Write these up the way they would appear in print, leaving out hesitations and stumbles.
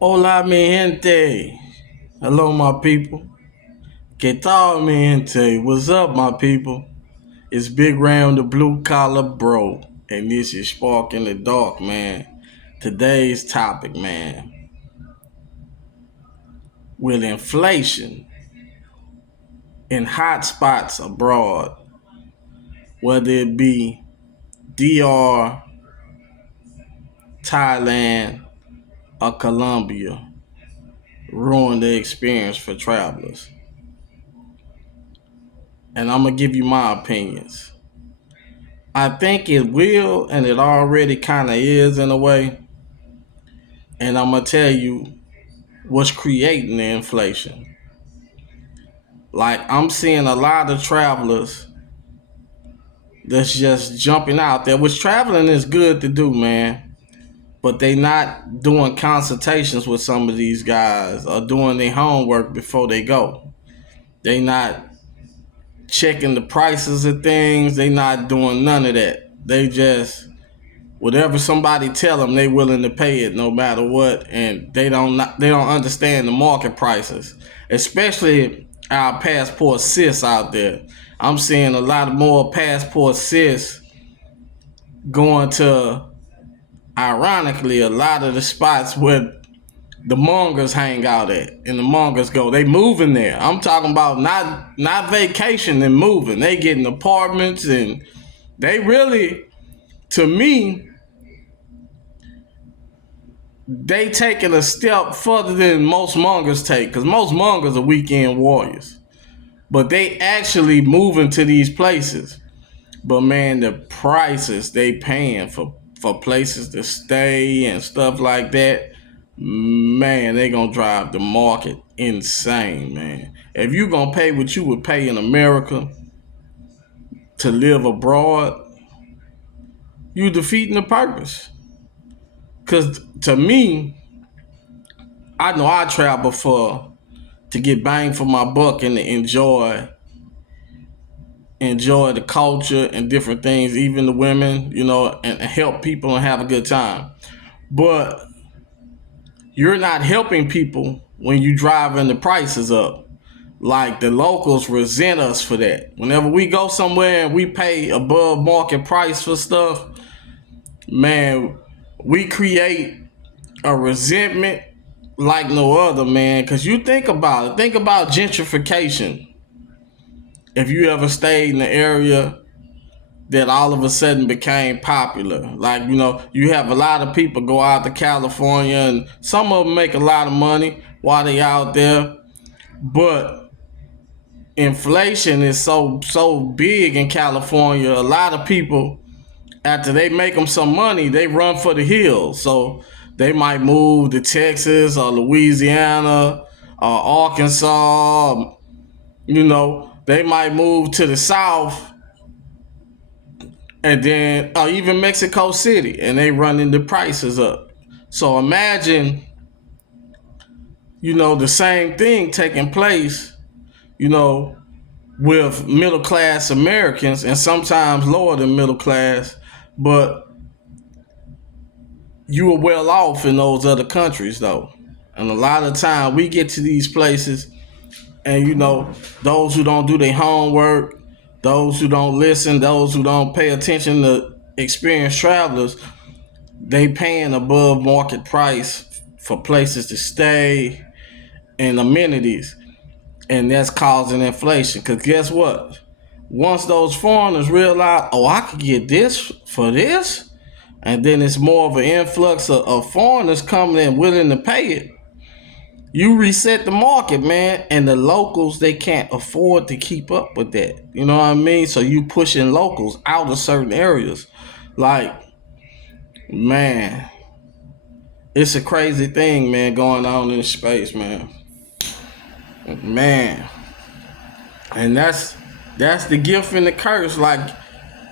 Hola, mi gente. Hello, my people. ¿Qué tal, mi gente? What's up, my people? It's Big Ram, the blue collar bro, and this is Spark in the Dark, man. Today's topic, man, with inflation in hot spots abroad, whether it be DR, Thailand, or Colombia, ruin the experience for travelers. And I'm gonna give you my opinions. I think it will, and it already kind of is in a way. And I'm gonna tell you what's creating the inflation. Like I'm seeing a lot of travelers that's just jumping out there, which traveling is good to do, man. But they not doing consultations with some of these guys or doing their homework before they go. They not checking the prices of things. They not doing none of that. They just whatever somebody tell them, they willing to pay it no matter what, and they don't understand the market prices, especially our passport sis out there. I'm seeing a lot more passport sis going to, ironically, a lot of the spots where the mongers hang out at and the mongers go. They moving there. I'm talking about not vacation and moving. They getting apartments and they really, to me, they taking a step further than most mongers take, because most mongers are weekend warriors, but they actually moving to these places. But man, the prices they paying for places to stay and stuff like that, man, they gonna drive the market insane, man. If you gonna pay what you would pay in America to live abroad, you defeating the purpose. Cause to me, I know I travel for to get bang for my buck and to enjoy the culture and different things, even the women, and help people and have a good time. But you're not helping people when you driving the prices up. Like the locals resent us for that. Whenever we go somewhere and we pay above market price for stuff, man, we create a resentment like no other, man. Cause you think about it. Think about gentrification. If you ever stayed in the area that all of a sudden became popular. Like, you have a lot of people go out to California and some of them make a lot of money while they out there. But inflation is so big in California. A lot of people, after they make them some money, they run for the hills. So they might move to Texas or Louisiana or Arkansas. They might move to the South and then even Mexico City, and they running the prices up. So imagine, the same thing taking place, you know, with middle class Americans and sometimes lower than middle class, but you are well off in those other countries though. And a lot of time we get to these places and those who don't do their homework, those who don't listen, those who don't pay attention to experienced travelers, they paying above market price for places to stay and amenities, and that's causing inflation. Because guess what? Once those foreigners realize, oh, I could get this for this, and then it's more of an influx of foreigners coming in willing to pay it. You reset the market, man, and the locals they can't afford to keep up with that. You know what I mean? So you pushing locals out of certain areas, like man, it's a crazy thing, man, going on in space, man. And that's the gift and the curse. Like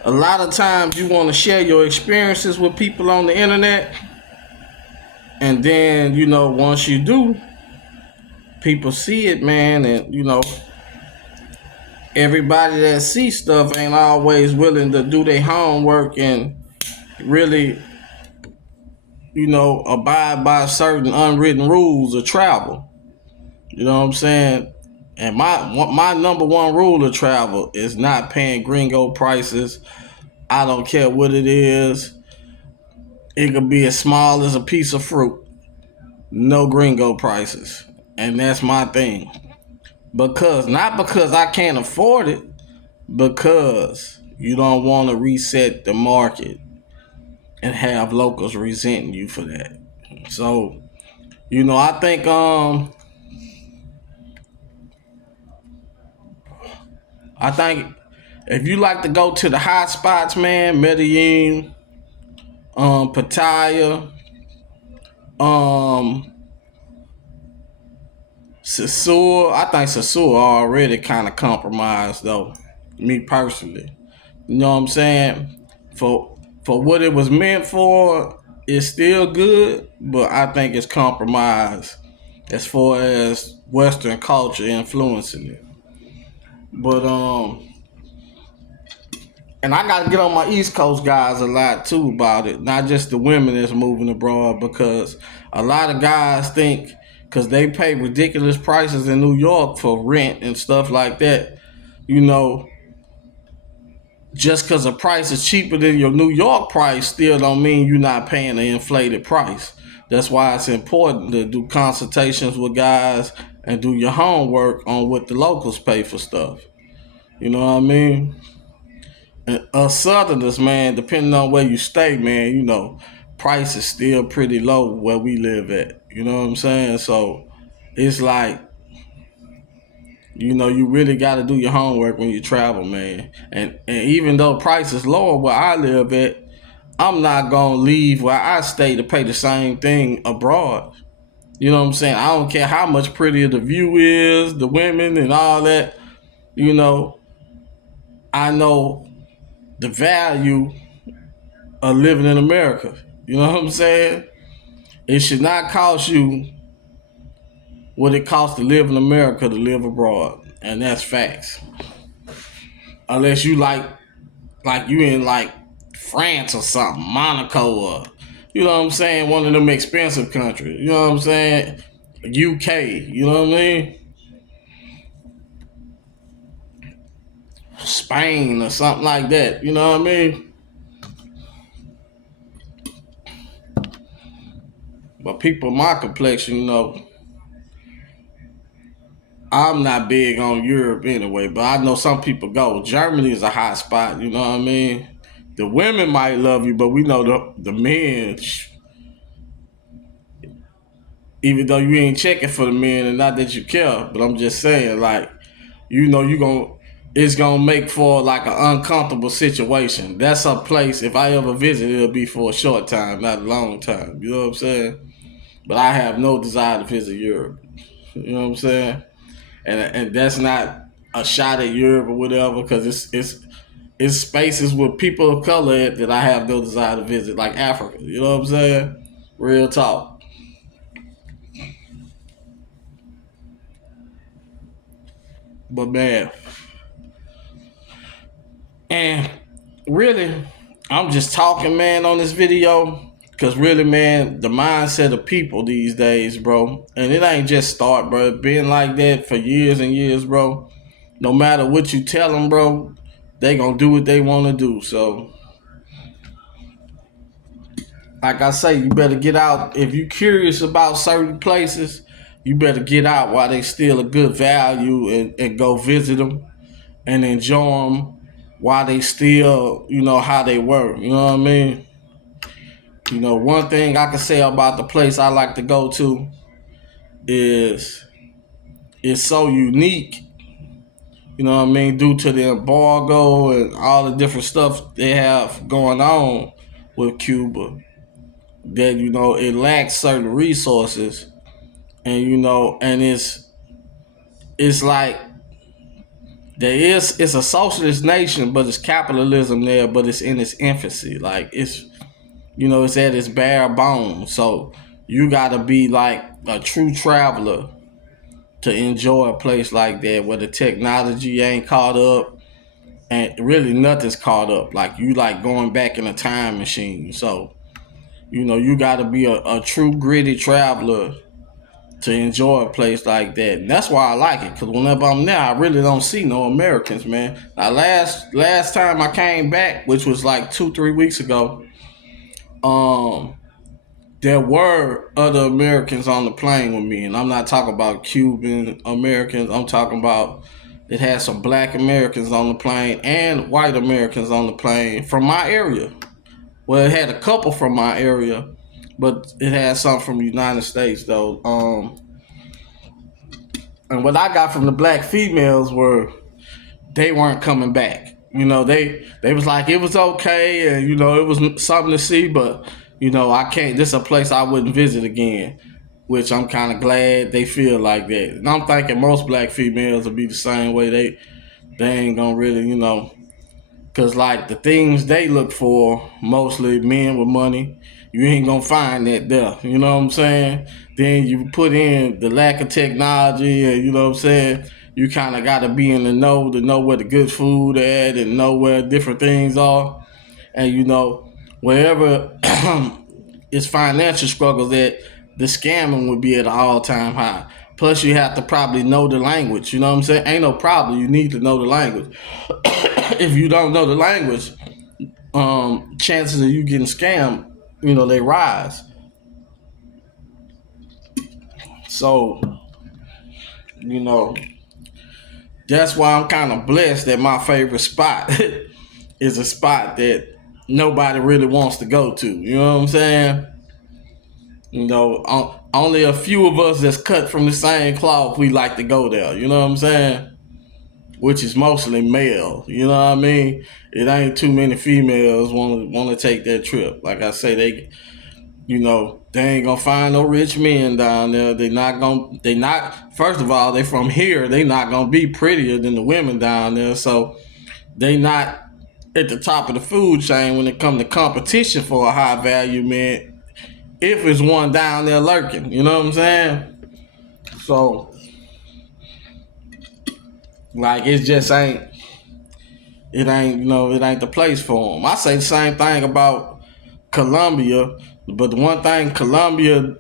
a lot of times, you want to share your experiences with people on the internet, and then once you do, people see it, man, and everybody that sees stuff ain't always willing to do their homework and really abide by certain unwritten rules of travel. You know what I'm saying? And my number one rule of travel is not paying gringo prices. I don't care what it is. It could be as small as a piece of fruit. No gringo prices. And that's my thing. Not because I can't afford it, because you don't want to reset the market and have locals resenting you for that. So, I think if you like to go to the hot spots, man, Medellin, Pattaya, um, Sasur, I think Sasur already kind of compromised though. Me personally, you know what I'm saying? For what it was meant for, it's still good, but I think it's compromised as far as Western culture influencing it. But and I gotta get on my East Coast guys a lot too about it, not just the women that's moving abroad, because a lot of guys think because they pay ridiculous prices in New York for rent and stuff like that, you know, just because the price is cheaper than your New York price still don't mean you're not paying an inflated price. That's why it's important to do consultations with guys and do your homework on what the locals pay for stuff. You know what I mean? And us Southerners, man, depending on where you stay, man, price is still pretty low where we live at. You know what I'm saying? So it's like, you really got to do your homework when you travel, man. And even though price is lower where I live at, I'm not going to leave where I stay to pay the same thing abroad. You know what I'm saying? I don't care how much prettier the view is, the women and all that. I know the value of living in America. You know what I'm saying? It should not cost you what it costs to live in America to live abroad. And that's facts. Unless you like you in like France or something, Monaco or, you know what I'm saying, one of them expensive countries. You know what I'm saying? UK, you know what I mean? Spain or something like that. You know what I mean? But people my complexion, I'm not big on Europe anyway, but I know some people go. Germany is a hot spot, you know what I mean? The women might love you, but we know the men, even though you ain't checking for the men, and not that you care, but I'm just saying, like, it's gonna make for like an uncomfortable situation. That's a place, if I ever visit, it'll be for a short time, not a long time. You know what I'm saying? But I have no desire to visit Europe. You know what I'm saying? And that's not a shot at Europe or whatever, because it's spaces with people of color that I have no desire to visit, like Africa. You know what I'm saying? Real talk. But man, and really, I'm just talking, man, on this video. Cause really, man, the mindset of people these days, bro, and it ain't just start, bro. It's been like that for years and years, bro. No matter what you tell them, bro, they gonna do what they want to do. So, like I say, you better get out. If you curious about certain places, you better get out while they still a good value, and go visit them and enjoy them while they still, how they work. You know what I mean? One thing I can say about the place I like to go to is it's so unique. You know what I mean? Due to the embargo and all the different stuff they have going on with Cuba, that it lacks certain resources, and and it's like it's a socialist nation, but it's capitalism there, but it's in its infancy. Like it's at its bare bones. So you gotta be like a true traveler to enjoy a place like that, where the technology ain't caught up and really nothing's caught up. Like you like going back in a time machine. So You know, you got to be a true gritty traveler to enjoy a place like that. And that's why I like it. Because whenever I'm there, I really don't see no Americans, man. Now, last time I came back, which was like 2-3 weeks ago, um, there were other Americans on the plane with me, and I'm not talking about Cuban Americans. I'm talking about it had some Black Americans on the plane and white Americans on the plane from my area. Well, it had a couple from my area, but it had some from the United States though. And what I got from the black females were they weren't coming back. You know, they was like it was okay, and you know it was something to see, but you know I can't. This is a place I wouldn't visit again. Which I'm kind of glad they feel like that. And I'm thinking most black females will be the same way. They ain't gonna really, you know, cause like the things they look for, mostly men with money, you ain't gonna find that there. You know what I'm saying? Then you put in the lack of technology, and you know what I'm saying. You kind of got to be in the know to know where the good food at and know where different things are, and you know wherever it's financial struggles at, the scamming would be at an all time high. Plus, you have to probably know the language. You know what I'm saying? Ain't no problem. You need to know the language. If you don't know the language, chances of you getting scammed, you know, they rise. So, you know, that's why I'm kind of blessed that my favorite spot is a spot that nobody really wants to go to. You know what I'm saying? You know, only a few of us that's cut from the same cloth, we like to go there. You know what I'm saying? Which is mostly male. You know what I mean? It ain't too many females want to take that trip. Like I say, you know, they ain't gonna find no rich men down there. They not. First of all, they from here. They not gonna be prettier than the women down there. So they not at the top of the food chain when it come to competition for a high value man. If it's one down there lurking, you know what I'm saying? So like it just ain't. It ain't, you know, it ain't the place for them. I say the same thing about Colombia, but the one thing Colombia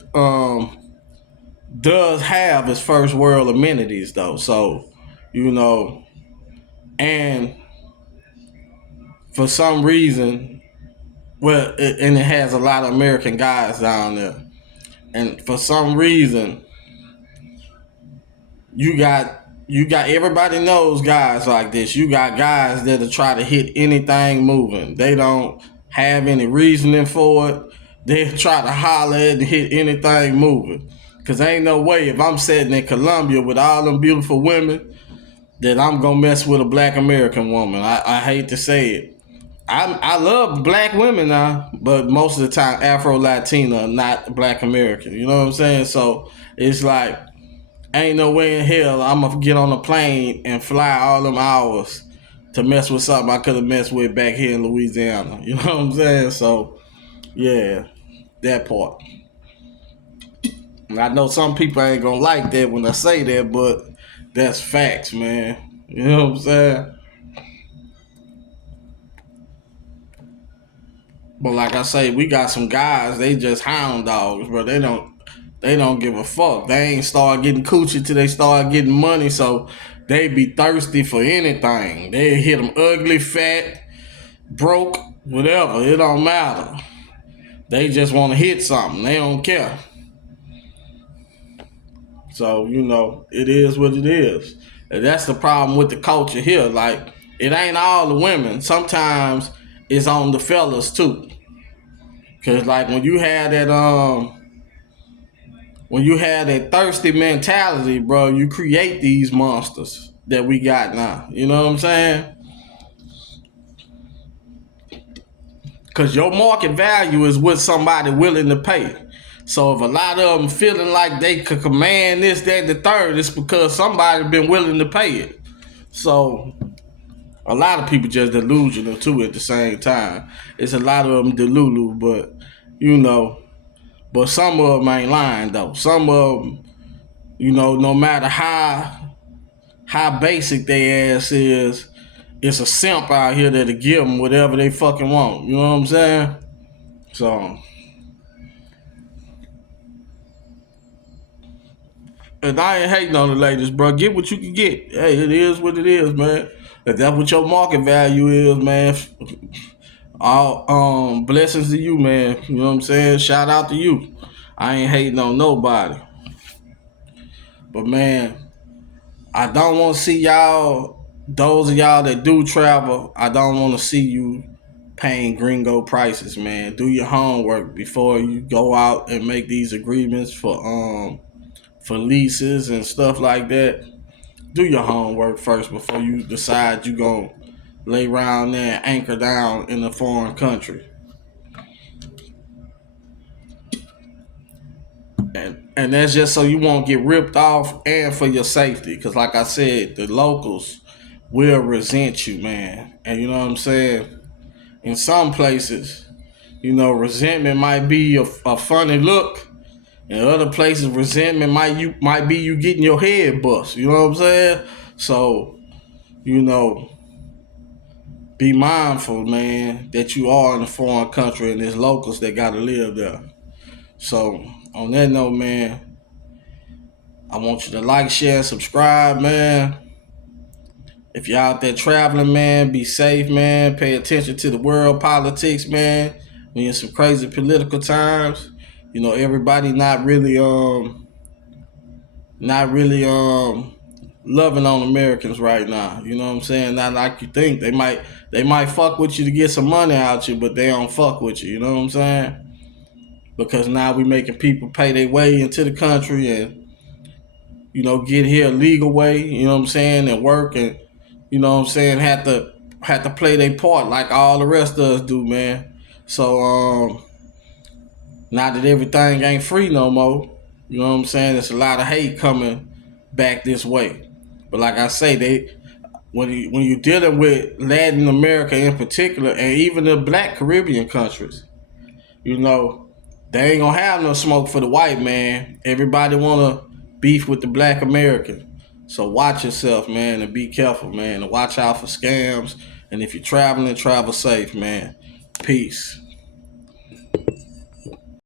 does have is first world amenities, though. So, you know, and for some reason, and it has a lot of American guys down there, and for some reason, you got everybody knows guys like this. You got guys that'll try to hit anything moving. They don't have any reasoning for it. They try to holler at and hit anything moving. Cause ain't no way if I'm sitting in Colombia with all them beautiful women that I'm gonna mess with a black American woman. I hate to say it. I love black women now, but most of the time Afro Latina, not black American. You know what I'm saying? So it's like ain't no way in hell I'm gonna get on a plane and fly all them hours to mess with something I could have messed with back here in Louisiana. You know what I'm saying? So yeah, that part. And I know some people ain't gonna like that when I say that, but that's facts, man. You know what I'm saying? But like I say, we got some guys, they just hound dogs, bro. They don't give a fuck. They ain't start getting coochie till they start getting money, so they be thirsty for anything. They hit them ugly, fat, broke, whatever. It don't matter. They just want to hit something. They don't care. So, you know, it is what it is. And that's the problem with the culture here. Like, it ain't all the women. Sometimes it's on the fellas too. Cause like when you have that thirsty mentality, bro, you create these monsters that we got now. You know what I'm saying? Cause your market value is what somebody willing to pay. So if a lot of them feeling like they could command this, that, and the third, it's because somebody been willing to pay it. So a lot of people just delusional too at the same time. It's a lot of them delulu, but you know, but some of them ain't lying though. Some of them, you know, no matter how basic they ass is, it's a simp out here that'll give them whatever they fucking want. You know what I'm saying? So And I ain't hating on the ladies, bro. Get what you can get. Hey, it is what it is, man. If that's what your market value is, man, all blessings to you, man. You know what I'm saying? Shout out to you. I ain't hating on nobody. But man, I don't want to see y'all, those of y'all that do travel, I don't want to see you paying gringo prices, man. Do your homework before you go out and make these agreements for leases and stuff like that. Do your homework first before you decide you gonna lay around there and anchor down in a foreign country. And that's just so you won't get ripped off and for your safety. Cause like I said, the locals will resent you, man. And you know what I'm saying? In some places, resentment might be a funny look. In other places, resentment might be you getting your head bust. You know what I'm saying? So, you know, be mindful, man, that you are in a foreign country and there's locals that gotta live there. So, on that note, man, I want you to like, share, and subscribe, man. If you're out there traveling, man, be safe, man. Pay attention to the world politics, man. We in some crazy political times. Everybody not really loving on Americans right now. You know what I'm saying? Not like you think. They might fuck with you to get some money out you, but they don't fuck with you. You know what I'm saying? Because now we making people pay their way into the country and get here a legal way. You know what I'm saying? And work and have to play their part like all the rest of us do, man. So now that everything ain't free no more, you know what I'm saying? There's a lot of hate coming back this way. But like I say, when you're dealing with Latin America in particular, and even the Black Caribbean countries, they ain't gonna have no smoke for the white man. Everybody wanna beef with the Black American. So watch yourself, man, and be careful, man, and watch out for scams. And if you're traveling, travel safe, man. Peace.